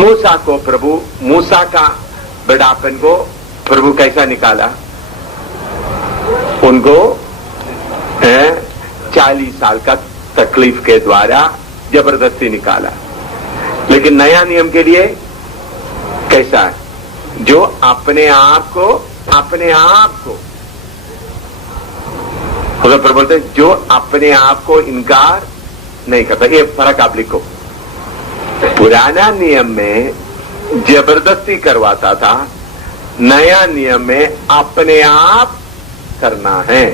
मूसा का बुढ़ापन को प्रभु कैसा निकाला? उनको 40 साल का तकलीफ के द्वारा जबरदस्ती निकाला। लेकिन नया नियम के लिए कैसा है? जो अपने आप को प्रभु बोलते जो अपने आप को इनकार नहीं करता। ये फर्क आप लिखो। पुराना नियम में जबरदस्ती करवाता था, नया नियम में अपने आप करना है।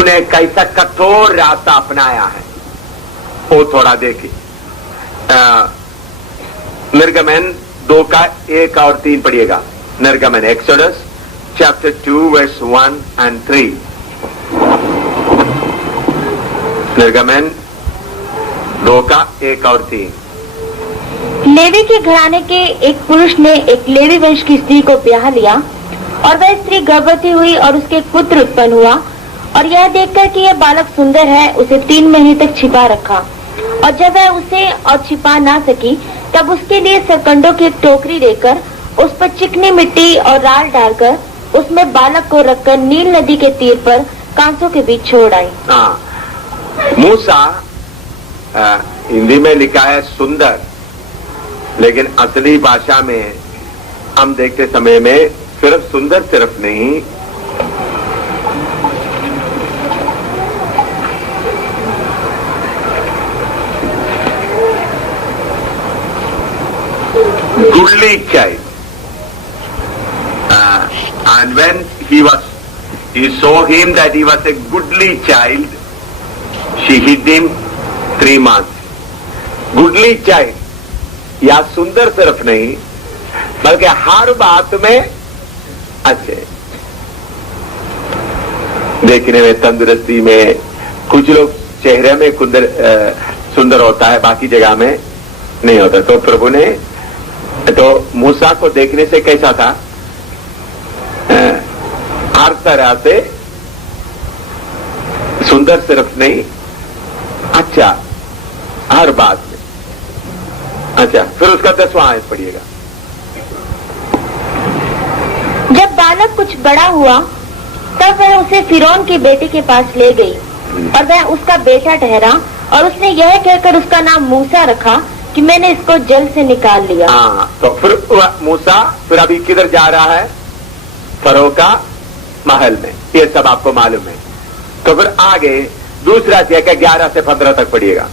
उन्हें कैसा कठोर रास्ता अपनाया है वो थोड़ा देखिए। निर्गमन 2 का 1 और 3 पढ़िएगा। निर्गमन एक्सोडस चैप्टर 2 वर्स 1 and 3। निर्गमन 2 का 1 और 3। लेवी के घराने के एक पुरुष ने एक लेवी वंश की स्त्री को ब्याह लिया और वह स्त्री गर्भवती हुई और उसके एक पुत्र उत्पन्न हुआ। और यह देखकर कि यह बालक सुंदर है, उसे 3 महीने तक छिपा रखा। और जब वह उसे और छिपा ना सकी तब उसके लिए सरकंडों की एक टोकरी लेकर उस पर चिकनी मिट्टी और राल डालकर उसमें बालक को रखकर नील नदी के तीर पर कांसों के बीच छोड़ आई। मूसा हिंदी में लिखा है सुंदर, लेकिन असली भाषा में हम देखते समय में सिर्फ सुंदर सिर्फ नहीं, goodly child. And when he saw him that he was a goodly child, she hid him 3 months. Goodly child या सुंदर सिर्फ नहीं बल्कि हर बात में अच्छे, देखने में, तंदुरुस्ती में। कुछ लोग चेहरे में सुंदर होता है, बाकी जगह में नहीं होता। तो प्रभु ने तो मूसा को देखने से कैसा था? हर तरह से सुंदर सिर्फ नहीं, अच्छा हर बात में अच्छा। फिर उसका 10वां आयत पढ़िएगा। जब बालक कुछ बड़ा हुआ तब वह उसे फिरौन की बेटी के पास ले गई और वह उसका बेटा ठहरा। और उसने यह कहकर उसका नाम मूसा रखा कि मैंने इसको जल से निकाल लिया। तो फिर मूसा फिर अभी किधर जा रहा है? फरो का महल में। ये सब आपको मालूम है। तो फिर आगे दूसरा अध्याय 11 से 15 तक पढ़िएगा।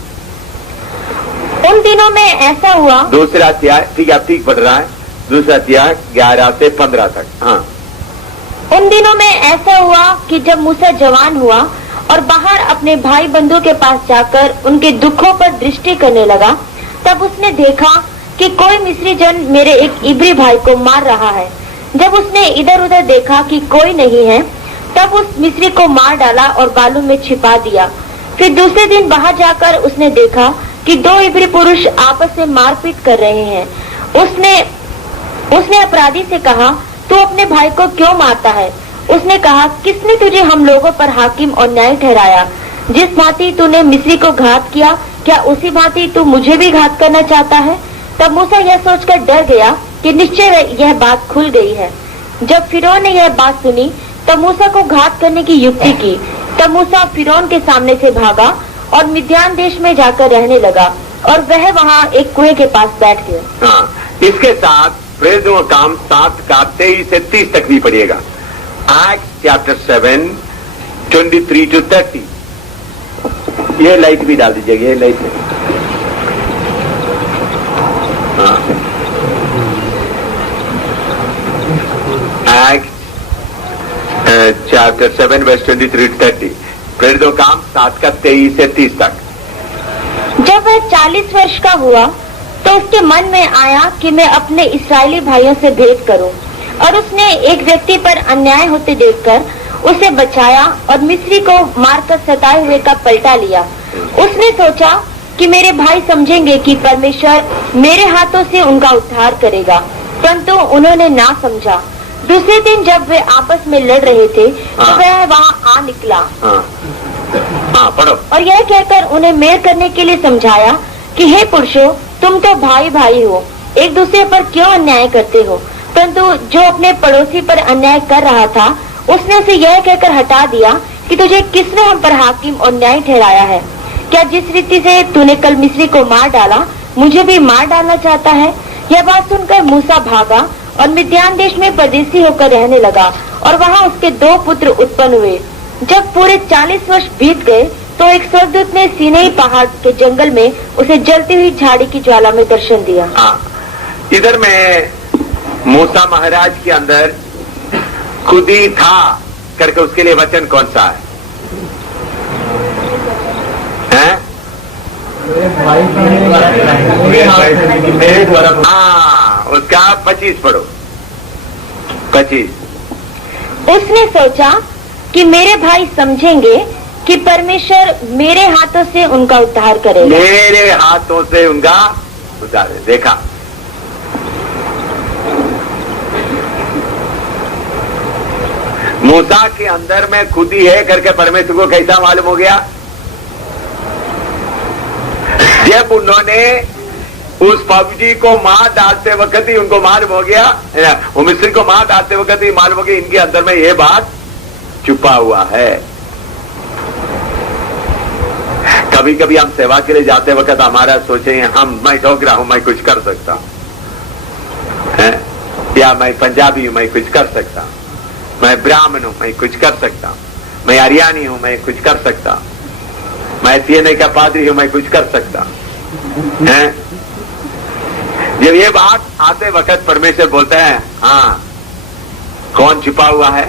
उन दिनों में ऐसा हुआ, दूसरा अध्याय, ठीक है, आप ठीक पढ़ रहा है। दूसरा अध्याय 11 से 15 तक। हाँ। उन दिनों में ऐसा हुआ कि जब मूसा जवान हुआ और बाहर अपने भाई बंधुओं के पास जाकर उनके दुखों पर दृष्टि करने लगा, तब उसने देखा कि कोई मिस्री जन मेरे एक इब्री भाई को मार रहा है। जब उसने इधर उधर देखा कि कोई नहीं है, तब उस मिस्री को मार डाला और बालू में छिपा दिया। फिर दूसरे दिन बाहर जाकर उसने देखा कि 2 इब्री पुरुष आपस में मारपीट कर रहे हैं। उसने अपराधी से कहा, तू अपने भाई को क्यों मारता है? उसने कहा, किसने तुझे हम लोगों पर हाकिम और न्याय ठहराया? जिस भांति तूने मिस्री को घात किया, क्या उसी भांति तू मुझे भी घात करना चाहता है? तब मूसा यह सोचकर डर गया कि निश्चय यह बात खुल गई है। जब फिरौन ने यह बात सुनी तब मूसा को घात करने की युक्ति की। तब मूसा फिरौन के सामने से भागा और मिद्यान देश में जाकर रहने लगा और वह वहाँ एक कुएं के पास बैठ गया। इसके साथ प्रेरितों का काम 7 का 23 से 30 तक भी पढ़िएगा। Acts chapter 7 23 to 30। ये लाइट भी डाल दीजिएगा, ये लाइट में। Act chapter 7 verse 23 to 30। प्रेरितों का काम 7 का 23 से 30 तक। जब वह 40 वर्ष का हुआ तो उसके मन में आया कि मैं अपने इस्राएली भाइयों से भेंट करूं। और उसने एक व्यक्ति पर अन्याय होते देखकर उसे बचाया और मिस्री को मारकर सताए हुए का पलटा लिया। उसने सोचा कि मेरे भाई समझेंगे कि परमेश्वर मेरे हाथों से उनका उद्धार करेगा, परंतु उन्होंने ना समझा। दूसरे दिन जब वे आपस में लड़ रहे थे तो वह वहाँ निकला। हाँ पढ़ो। और यह कहकर उन्हें मेल करने के लिए समझाया कि हे पुरुषों, तुम तो भाई भाई हो, एक दूसरे पर क्यों अन्याय करते हो। परंतु जो अपने पड़ोसी पर अन्याय कर रहा था उसने उसे यह कहकर हटा दिया कि तुझे किसने हम पर हाकिम और न्याय ठहराया है। क्या जिस रीति से तूने कल मिस्री को मार डाला, मुझे भी मार डालना चाहता है। यह बात सुनकर मूसा भागा और मिद्यान देश में परदेसी होकर रहने लगा और वहाँ उसके 2 पुत्र उत्पन्न हुए। जब पूरे 40 वर्ष बीत गए तो एक स्वर्गदूत ने सीनै पहाड़ के जंगल में उसे जलती हुई झाड़ी की ज्वाला में दर्शन दिया। इधर में मूसा महाराज के अंदर खुद ही था करके उसके लिए वचन कौन सा है? उसका 25 पढ़ो। 25। उसने सोचा कि मेरे भाई समझेंगे कि परमेश्वर मेरे हाथों से उनका उद्धार करेगा। मेरे हाथों से उनका उद्धार। देखा, मूसा के अंदर में खुद ही है करके परमेश्वर को कैसा मालूम हो गया? जब उन्होंने उस फौजी को मार डालते वक्त ही उनको मालूम हो गया, वो मिस्री को मार डालते वक्त ही मालूम हो गया इनके अंदर में ये बात छुपा हुआ है। कभी कभी हम सेवा के लिए जाते वक्त हमारा सोचे मैं डोगरा हूं, मैं कुछ कर सकता हूं, या मैं पंजाबी हूं, मैं कुछ कर सकता हूं, मैं ब्राह्मण हूं, मैं कुछ कर सकता हूं, मैं हरियाणी हूं, मैं कुछ कर सकता हूं, मैं सीएनए का पादरी हूं, मैं कुछ कर सकता हूं। जब ये बात आते वक्त परमेश्वर बोलते हैं हाँ कौन छिपा हुआ है।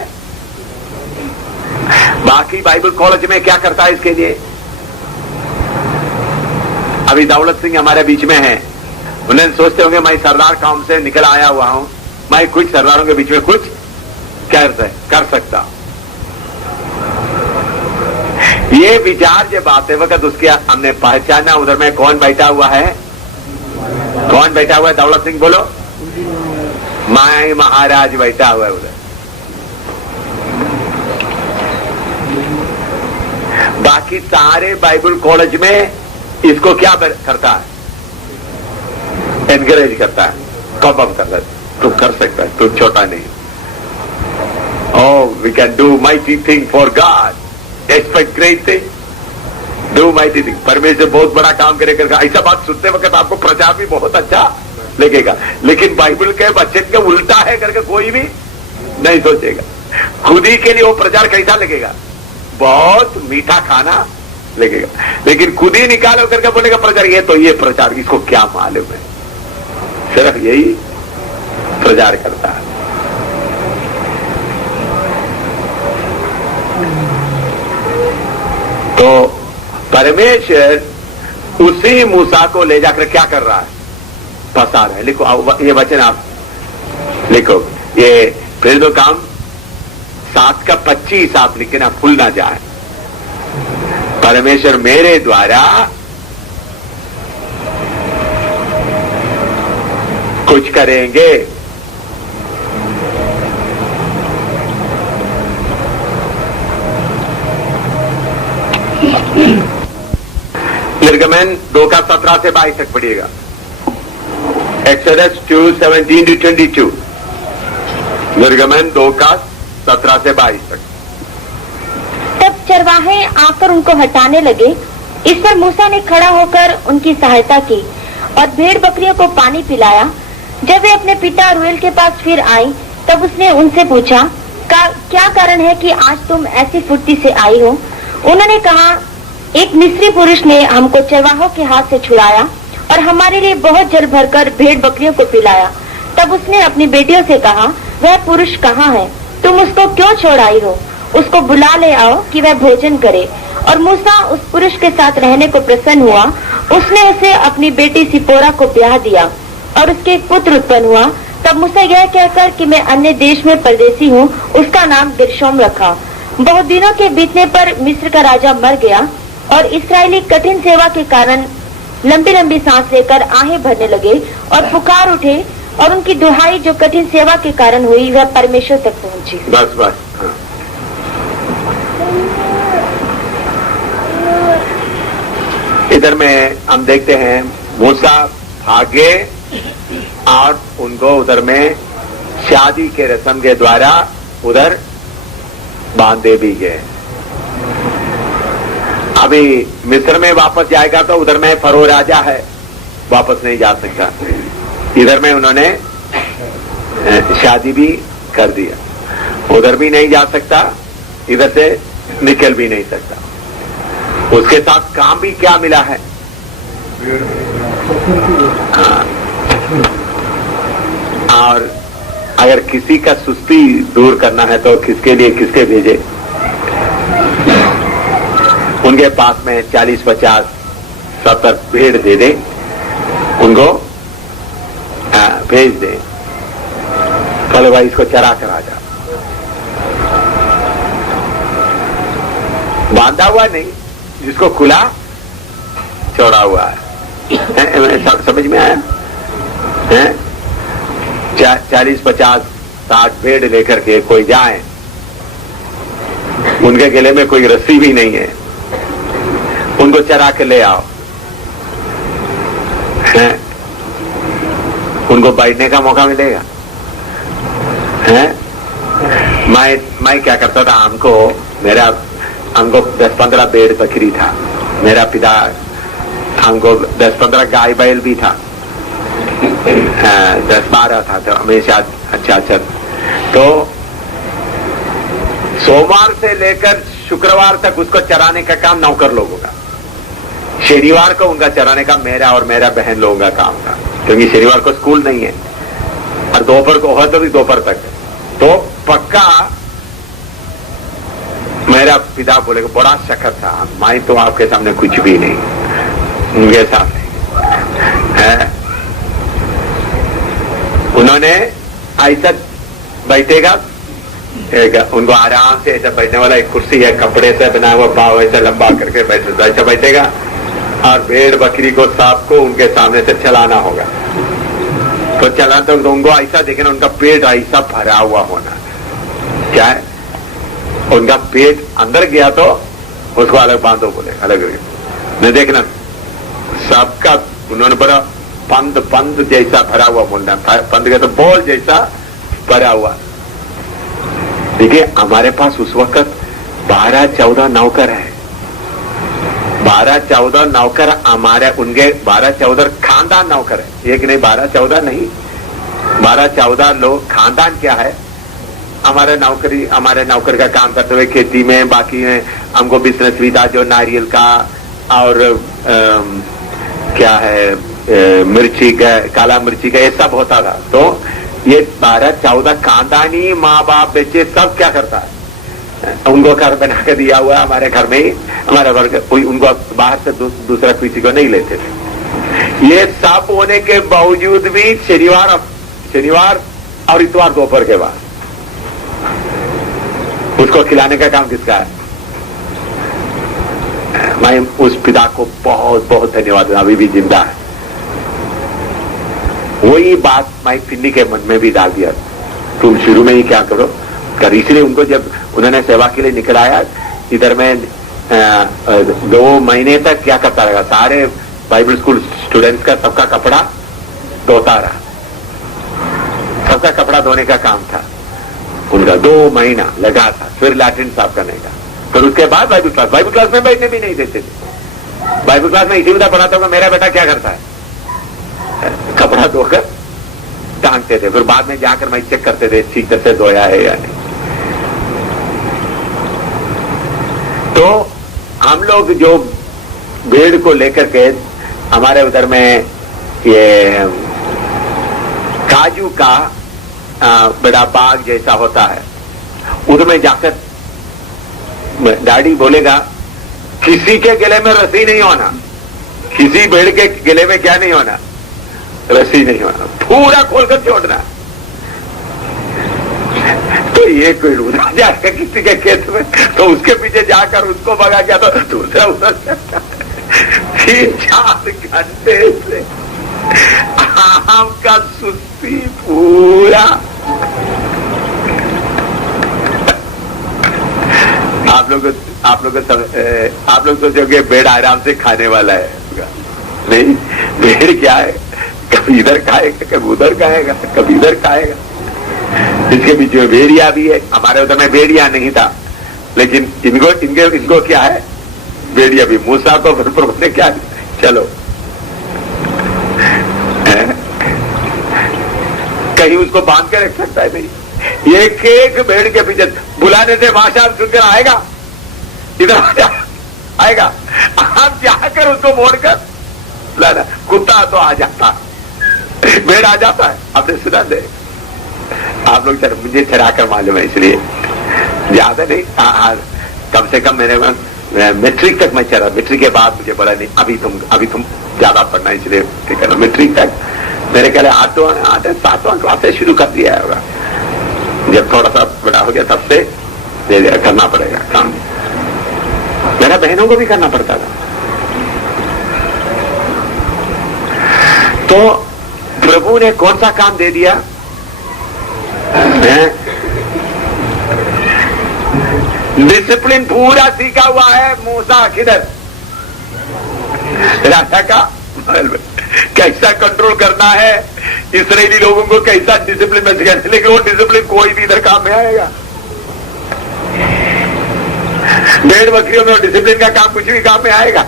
बाकी बाइबल कॉलेज में क्या करता है इसके लिए? अभी दौलत सिंह हमारे बीच में है, उन्हें सोचते होंगे मैं सरदार काम से निकल आया हुआ हूं, मैं कुछ सरदारों के बीच में कुछ कर सकता हूं। ये विचार जब आते वक्त उसके हमने पहचाना उधर में कौन बैठा हुआ है। कौन बैठा हुआ है? दौलत सिंह बोलो। मैं महाराज बैठा हुआ है उधर। बाकी सारे बाइबल कॉलेज में इसको क्या करता है? एनकरेज करता है, कब अप करता है, तू कर सकता है, तू छोटा नहीं। Oh, we can do mighty thing for God. Expect great thing. Do mighty thing. परमेश्वर बहुत बड़ा काम करेगा। ऐसा बात सुनते वक्त आपको प्रचार भी बहुत अच्छा लगेगा, लेकिन बाइबल के वचन के उल्टा है करके कोई भी नहीं सोचेगा। खुद ही के लिए वो प्रचार कैसा लगेगा? बहुत मीठा खाना लगेगा, लेकिन खुद ही निकालो करके बोलेगा प्रचार, ये प्रचार इसको क्या मालूम है, सिर्फ यही प्रचार करता है। तो परमेश्वर उसी मूसा को ले जाकर क्या कर रहा है? फंसा रहा है। लिखो ये वचन आप लिखो, ये प्रेरितों काम 7 का 25 आप लिखे ना, भूल ना जाए। परमेश्वर मेरे द्वारा कुछ करेंगे। निर्गमन 2 का 17 से 22 तक पढ़िएगा। एक्सोडस 2:17-22। निर्गमन 2 का 17 से 22 तक। तब चरवाहे आकर उनको हटाने लगे। इस पर मूसा ने खड़ा होकर उनकी सहायता की और भेड़ बकरियों को पानी पिलाया। जब वे अपने पिता रुएल के पास फिर आई तब उसने उनसे पूछा, क्या कारण है कि आज तुम ऐसी फुर्ती से आई हो? उन्होंने कहा, एक मिस्री पुरुष ने हमको चरवाहों के हाथ से छुड़ाया और हमारे लिए बहुत जल भरकर भेड़ बकरियों को पिलाया। तब उसने अपनी बेटियों से कहा, वह पुरुष कहाँ है? तुम उसको क्यों छोड़ आई हो? उसको बुला ले आओ कि वह भोजन करे। और मूसा उस पुरुष के साथ रहने को प्रसन्न हुआ। उसने उसे अपनी बेटी सिपोरा को ब्याह दिया और उसके एक पुत्र उत्पन्न हुआ। तब मूसा यह कहकर कि मैं अन्य देश में परदेसी हूँ, उसका नाम गेर्शोम रखा। बहुत दिनों के बीतने पर मिस्र का राजा मर गया और इस्राएली कठिन सेवा के कारण लंबी लंबी सांस लेकर आहें भरने लगे और पुकार उठे और उनकी दुहाई जो कठिन सेवा के कारण हुई वह परमेश्वर तक पहुंची। बस हाँ। इधर में हम देखते हैं मूसा भागे और उनको उधर में शादी के रस्म के द्वारा उधर बांधे भी गए। अभी मिस्र में वापस जाएगा तो उधर में फरो राजा है, वापस नहीं जा सकता। इधर में उन्होंने शादी भी कर दिया, उधर भी नहीं जा सकता, इधर से निकल भी नहीं सकता। उसके साथ काम भी क्या मिला है? हाँ। और अगर किसी का सुस्ती दूर करना है तो किसके लिए किसके भेजे? उनके पास में 40, 50, 70 भेड़ दे दे, उनको भेज दे, चलो भाई इसको चरा कर आ जा। बांधा हुआ नहीं, जिसको खुला चौड़ा हुआ है। समझ में आया? 40, 50, 60 भेड़ लेकर के कोई जाए, उनके गले में कोई रस्सी भी नहीं है, उनको चरा के ले आओ, उनको बैठने का मौका मिलेगा? मैं क्या करता था, हमको 10-15 भेड़ बकरी था, मेरा पिता हमको 10-15 गाय बैल भी था, 10-12 था तो हमेशा अच्छा। तो सोमवार से लेकर शुक्रवार तक उसको चराने का काम नौकर लोगों का, शनिवार को उनका चराने का मेरा और मेरा बहन लोगों का काम था, क्योंकि शनिवार को स्कूल नहीं है और दोपहर को हो तो भी दोपहर तक। तो पक्का मेरा पिता बोलेगा, बड़ा शक्कर था, मैं तो आपके सामने कुछ भी नहीं, उनके सामने है। उन्होंने ऐसा बैठेगा, उनको आराम से ऐसा बैठने वाला एक कुर्सी है, कपड़े से बना हुआ, पाव ऐसा लंबा करके बैठे, ऐसा बैठेगा और भेड़ बकरी को सांप को उनके सामने से चलाना होगा। तो चला तो उनको ऐसा देखना, उनका पेट ऐसा भरा हुआ होना, क्या है उनका पेट अंदर गया तो उसको अलग बांधो, बोले अलग नहीं देखना। सबका उन्होंने बड़ा पंद जैसा भरा हुआ बोलना, पंद का तो बॉल जैसा भरा हुआ। देखिए हमारे पास उस वक्त 12-14 नौकर है, 12-14 नौकर हमारे, उनके 12-14 खानदान नौकर है, एक नहीं 12-14 नहीं, 12-14 लोग। खानदान क्या है? हमारे नौकर का काम करते हुए खेती में, बाकी में हमको बिजनेस भी था, जो नारियल का और क्या है मिर्ची का, काला मिर्ची का, ये सब होता था। तो ये 12-14 खानदानी माँ बाप बच्चे सब क्या करता है, उनको घर बना कर दिया हुआ हमारे घर में ही, हमारे वर्ग कोई उनको बाहर से दूसरा किसी को नहीं लेते थे। ये सब होने के बावजूद भी शनिवार और इतवार दोपहर के बाद उसको खिलाने का काम किसका है? मैं उस पिता को बहुत बहुत धन्यवाद, अभी भी जिंदा है। वही बात मैं फिन्नी के मन में भी डाल दिया, तुम शुरू में ही क्या करो कर। इसलिए उनको जब उन्होंने सेवा के लिए निकलाया, इधर में 2 महीने तक क्या करता रहेगा, सारे बाइबल स्कूल स्टूडेंट्स का सबका कपड़ा धोता रहा, सबका कपड़ा धोने का काम था उनका। 2 महीना लगा था, फिर लैट्रिन साफ करने का, फिर उसके बाद बाइबल क्लास में बैठने भी नहीं देते थे। बाइबल क्लास में इसी विधा पढ़ाता होगा, मेरा बेटा क्या करता है, कपड़ा धोकर टांगते थे, फिर बाद में जाकर मैं चेक करते थे ठीक तरह से धोया है या नहीं। तो हम लोग जो भेड़ को लेकर के हमारे उधर में ये काजू का बड़ा बाग जैसा होता है, उसमें जाकर डैडी बोलेगा किसी के गले में रस्सी नहीं होना, किसी भेड़ के गले में क्या नहीं होना, रस्सी नहीं होना, पूरा खोलकर छोड़ना। तो ये कोई उधर जाएगा किसी के खेत में, तो उसके पीछे जाकर उसको भगा गया, तो दूसरा उधर 3-4 घंटे से आम का सुस्ती पूरा। आप लोग सोचोगे बेड आराम से खाने वाला है, नहीं, भेड़ क्या है, कभी इधर खाएगा, कभी उधर खाएगा, कभी इधर खाएगा। इसके बीच में भेड़िया भी है। हमारे उधर में भेड़िया नहीं था, लेकिन इनको क्या है, भेड़िया भी। मूसा को प्रभु ने क्या, चलो कहीं उसको बांध के रख सकता है नहीं। एक एक भेड़ के पीछे बुलाने से भाषा सुनकर आएगा, इधर आएगा, आप जाकर उसको मोड़कर बुलाना। कुत्ता तो आ जाता, भेड़ आ जाता है। आपने सुना दे, आप लोग मुझे चढ़ा कर मालूम है, इसलिए ज्यादा नहीं, कम से कम मेरे मैट्रिक तक मैं चला। मैट्रिक के बाद मुझे बोला नहीं, अभी तुम ज्यादा पढ़ना, इसलिए ठीक है ना। मैट्रिक तक मेरे ख्याल 7वां क्लास से शुरू कर दिया होगा। जब थोड़ा सा बड़ा हो गया तब से करना पड़ेगा काम। मेरा बहनों को भी करना पड़ता था। तो प्रभु ने कौन सा काम दे दिया? डिसिप्लिन पूरा सीखा हुआ है मूसा खिदर राजा का, कैसा कंट्रोल करना है, इस्राएली लोगों को कैसा डिसिप्लिन में सिखाना। लेकिन वो डिसिप्लिन कोई भी इधर काम में आएगा। भेड़ बकरियों में डिसिप्लिन का काम कुछ भी काम में आएगा।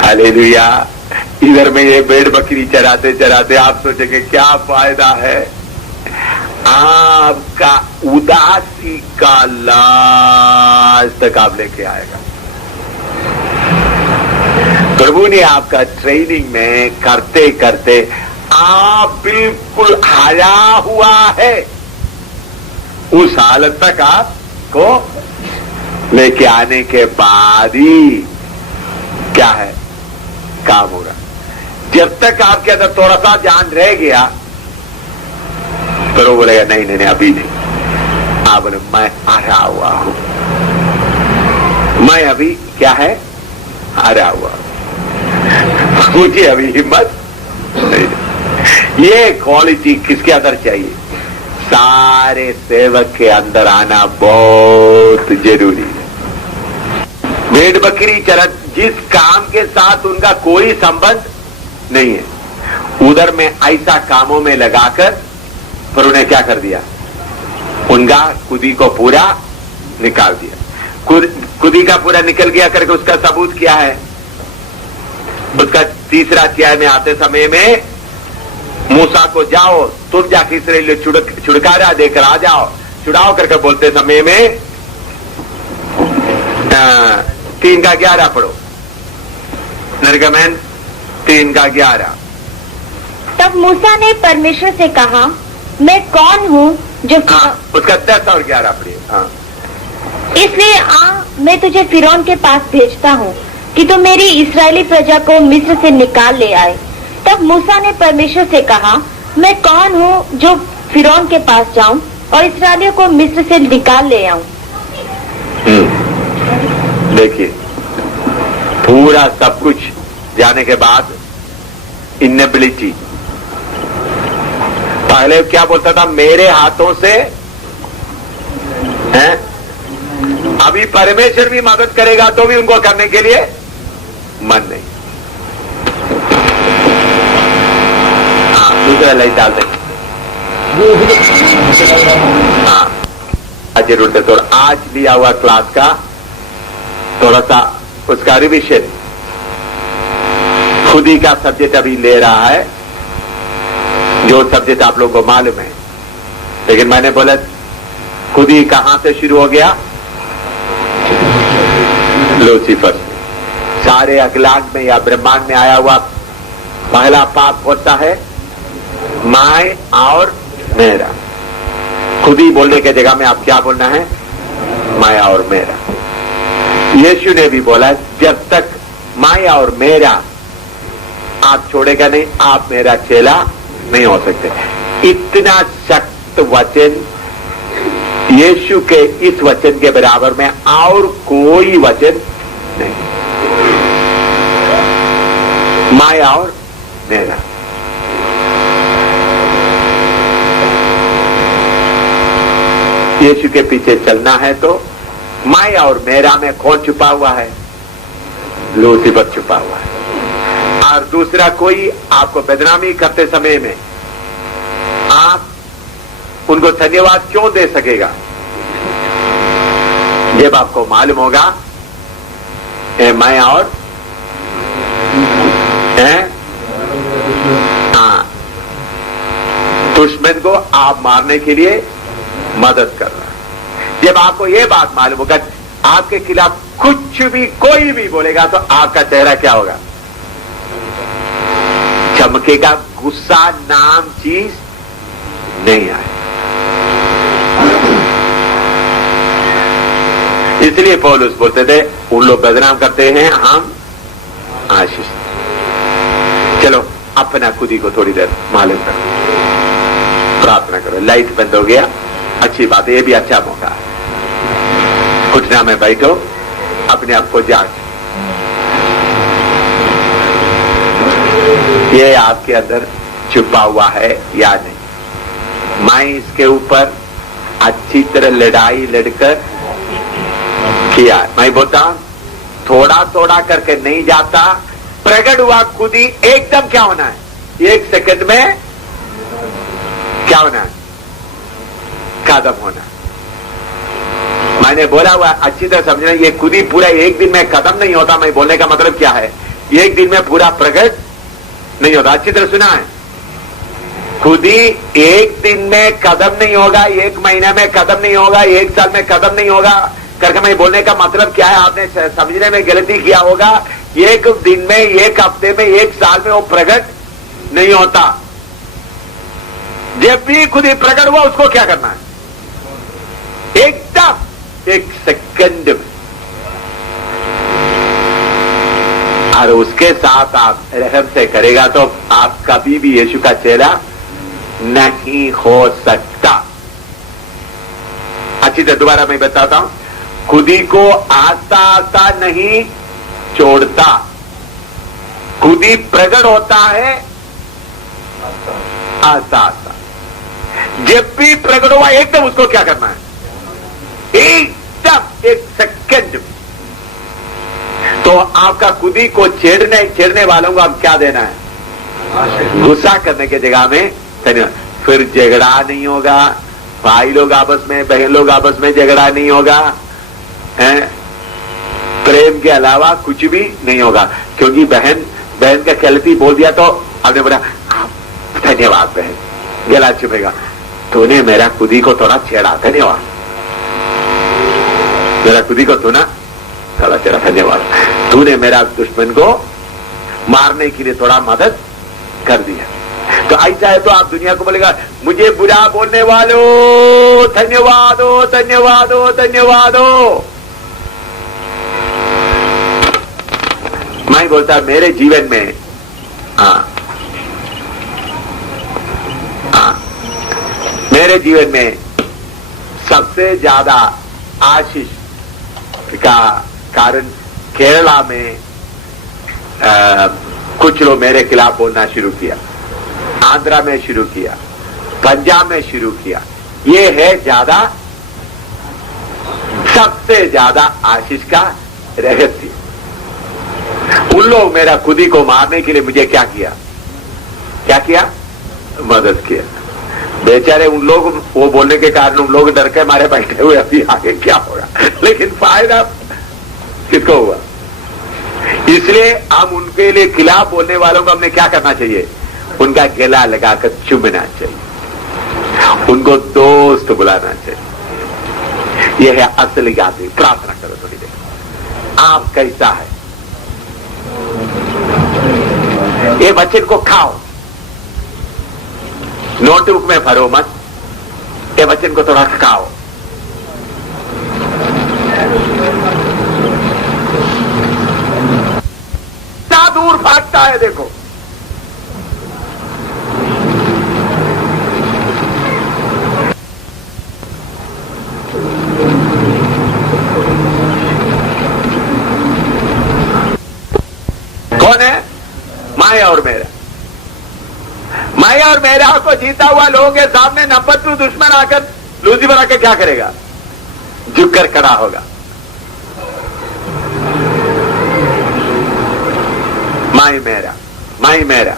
हालेलुया। इधर में ये भेड़ बकरी चराते चराते आप सोचेंगे क्या फायदा है? आपका उदासी का लाज तक आप लेके आएगा। प्रभु ने आपका ट्रेनिंग में करते करते आप बिल्कुल हारा हुआ है, उस हालत तक आपको लेके आने के बाद ही क्या है काम होगा। जब तक आपके अंदर थोड़ा सा ज्ञान रह गया, फिर वो बोलेगा नहीं नहीं नहीं अभी नहीं। आप बोले मैं हारा हुआ हूं, मैं अभी क्या है हारा हुआ, मुझे अभी हिम्मत नहीं। ये क्वालिटी किसके अंदर चाहिए? सारे सेवक के अंदर आना बहुत जरूरी है। भेड़ बकरी चरत जिस काम के साथ उनका कोई संबंध नहीं है, उधर में ऐसा कामों में लगाकर पर उन्हें क्या कर दिया? उनका खुदी को पूरा निकाल दिया। खुदी का पूरा निकल गया करके उसका सबूत क्या है? उसका 3 अध्याय में आते समय में मूसा को जाओ तुम जाके इसराइली छुड़कारा देकर आ जाओ, छुड़ाओ करके बोलते समय में 3:11 पढ़ो। निर्गमन 3:11। तब मूसा ने परमेश्वर से कहा, मैं कौन हूँ जो उसका 10 और 11 पढ़िए। हाँ, इसलिए मैं तुझे फिरौन के पास भेजता हूँ कि तू मेरी इस्राएली प्रजा को मिस्र से निकाल ले आए। तब मूसा ने परमेश्वर से कहा, मैं कौन हूँ जो फिरौन के पास जाऊं और इस्राएलियों को मिस्र से निकाल ले आऊं। देखिए पूरा सब कुछ जाने के बाद इनएबिलिटी। पहले क्या बोलता था? मेरे हाथों से है। अभी परमेश्वर भी मदद करेगा तो भी उनको करने के लिए मन नहीं। हाँ, दूसरा लाइट डाल दें। हाँ, जरूर से थोड़ा आज लिया हुआ क्लास का थोड़ा सा उसका रिविजन। खुदी का सब्जेक्ट अभी ले रहा है, जो सब्जेक्ट आप लोगों को मालूम है। लेकिन मैंने बोला खुदी कहां से शुरू हो गया? लूसीफर। सारे अखिलांड में या ब्रह्मांड में आया हुआ पहला पाप होता है मैं और मेरा। खुदी बोलने के जगह में आप क्या बोलना है? मैं और मेरा। यीशु ने भी बोला जब तक मैं और मेरा आप छोड़ेगा नहीं, आप मेरा चेला नहीं हो सकते। इतना सख्त वचन यीशु के इस वचन के बराबर में और कोई वचन नहीं। मैं और मेरा। यीशु के पीछे चलना है तो मैं और मेरा में कौन छुपा हुआ है? लूसीफर छुपा हुआ है। और दूसरा कोई आपको बदनामी करते समय में आप उनको धन्यवाद क्यों दे सकेगा? जब आपको मालूम होगा मैं और दुश्मन को आप मारने के लिए मदद कर रहा है। जब आपको यह बात मालूम होगा, आपके खिलाफ कुछ भी कोई भी बोलेगा तो आपका चेहरा क्या होगा? चमकेगा। गुस्सा नाम चीज नहीं आए। इसलिए पौलुस बोलते थे उन लोग बदनाम करते हैं, हम आशीष। चलो अपना खुद ही को थोड़ी देर मालूम करो, प्रार्थना करो। लाइट बंद हो गया, अच्छी बात है, ये भी अच्छा मौका है। घुटना में बैठो, अपने आप को जांच। ये आपके अंदर छुपा हुआ है या नहीं? मैं इसके ऊपर अच्छी तरह लड़ाई लड़कर किया। मैं बोलता हूं थोड़ा थोड़ा करके नहीं जाता, प्रकट हुआ खुद ही एकदम क्या होना है? 1 सेकंड में क्या होना है? खत्म होना। मैंने बोला हुआ अच्छी तरह समझना, ये खुद ही पूरा एक दिन में खत्म नहीं होता। मैं बोलने का मतलब क्या है? एक दिन में पूरा प्रकट नहीं होता। अच्छी तरह सुना है? खुद ही एक दिन में खत्म नहीं होगा, 1 महीने में खत्म नहीं होगा, 1 साल में खत्म नहीं होगा करके मैं बोलने का मतलब क्या है? आपने समझने में गलती किया होगा। 1 दिन में, 1 हफ्ते में, 1 साल में वो प्रकट नहीं होता। जब भी खुद ही प्रकट हुआ उसको क्या करना है? एकदम 1 सेकंड में। और उसके साथ आप रहम से करेगा तो आप कभी भी यीशु का चेहरा नहीं हो सकता। अच्छी तरह दोबारा मैं बताता हूं, खुद ही को आस्ता आस्ता नहीं छोड़ता, खुद ही प्रकट होता है आस्ता आस्ता। जब भी प्रकट हुआ एकदम उसको क्या करना है? एकदम 1 सेकंड। तो आपका खुद ही को छेड़ने वालों को आप क्या देना है? गुस्सा करने की जगह में फिर झगड़ा नहीं होगा। भाई लोग आपस में, बहन लोग आपस में झगड़ा नहीं होगा, प्रेम के अलावा कुछ भी नहीं होगा। क्योंकि बहन का गलती बोल दिया तो आपने बोला धन्यवाद बहन, गला चुपेगा, तूने मेरा खुदी को थोड़ा छेड़ा, धन्यवाद। मेरा खुदी को तूने थोड़ा छेड़ा, धन्यवाद। तूने मेरा दुश्मन को मारने के लिए थोड़ा मदद कर दिया। तो ऐसा है तो आप दुनिया को बोलेगा मुझे बुरा बोलने वालों धन्यवाद हो, धन्यवाद हो, धन्यवाद हो। मैं बोलता मेरे जीवन में मेरे जीवन में सबसे ज्यादा आशीष का कारण केरला में कुछ लोग मेरे खिलाफ बोलना शुरू किया, आंध्रा में शुरू किया, पंजाब में शुरू किया। ये है ज्यादा, सबसे ज्यादा आशीष का रहस्य। उन लोग मेरा खुदी को मारने के लिए मुझे क्या किया? मदद किया। बेचारे उन लोग, वो बोलने के कारण उन लोग डर के मारे बैठे हुए, अभी आगे क्या होगा, लेकिन फायदा किसको हुआ? इसलिए हम उनके लिए खिलाफ बोलने वालों को हमने क्या करना चाहिए? उनका गला लगाकर चूमना चाहिए, उनको दोस्त बुलाना चाहिए। यह है असली आदमी। प्रार्थना करो थोड़ी देर। आप कैसा है? ये वचन को खाओ, नोटबुक में भरो मत, ये वचन को थोड़ा खाओ। कितना दूर भागता है देखो। कौन है? मैं और मेरा। मैं और मेरा को जीता हुआ लोगों के सामने नंबर 2 दुश्मन आकर, लूसीफर आकर क्या करेगा? झुककर खड़ा होगा। माई मेरा, माई मेरा।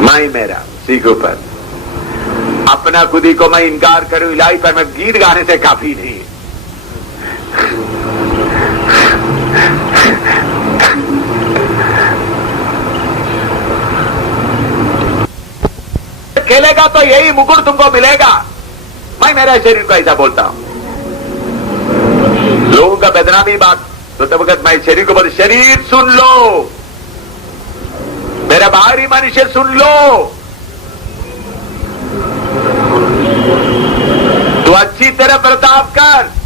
माई मेरा सीख ऊपर अपना खुदी को मैं इनकार करूं इलाही, पर मैं गीत गाने से काफी नहीं। खेलेगा तो यही मुकुट तुमको मिलेगा। मैं मेरा शरीर को ऐसा बोलता हूं, लोगों का बदनामी बात तो तब वक्त मैं शरीर को बोलता, शरीर सुन लो, मेरा बाहरी मनुष्य सुन लो, तू अच्छी तरह बर्ताव कर।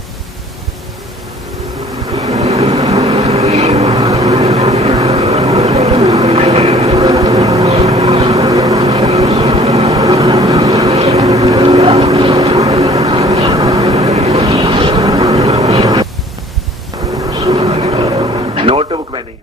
नोटबुक में नहीं।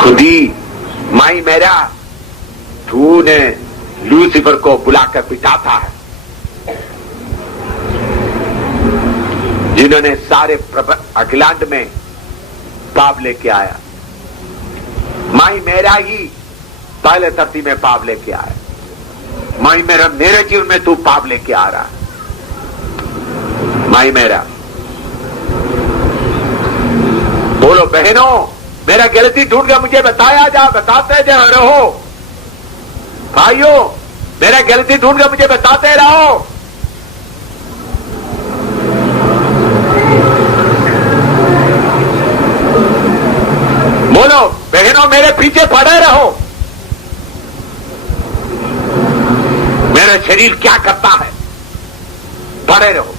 खुदी माई मेरा, तूने लूसीफर को बुलाकर पिटाता है, जिन्होंने सारे अखिलांड में पाप लेके आया। माई मेरा ही पहले धरती में पाप लेके आया। माई मेरा, मेरे जीवन में तू पाप लेके आ रहा है। माई मेरा, बोलो बहनों, मेरा गलती ढूंढ कर मुझे बताया जा, बताते जा रहो। भाइयों, मेरा गलती ढूंढ कर मुझे बताते रहो। बोलो बहनों, मेरे पीछे पड़े रहो। मेरा शरीर क्या करता है, पड़े रहो।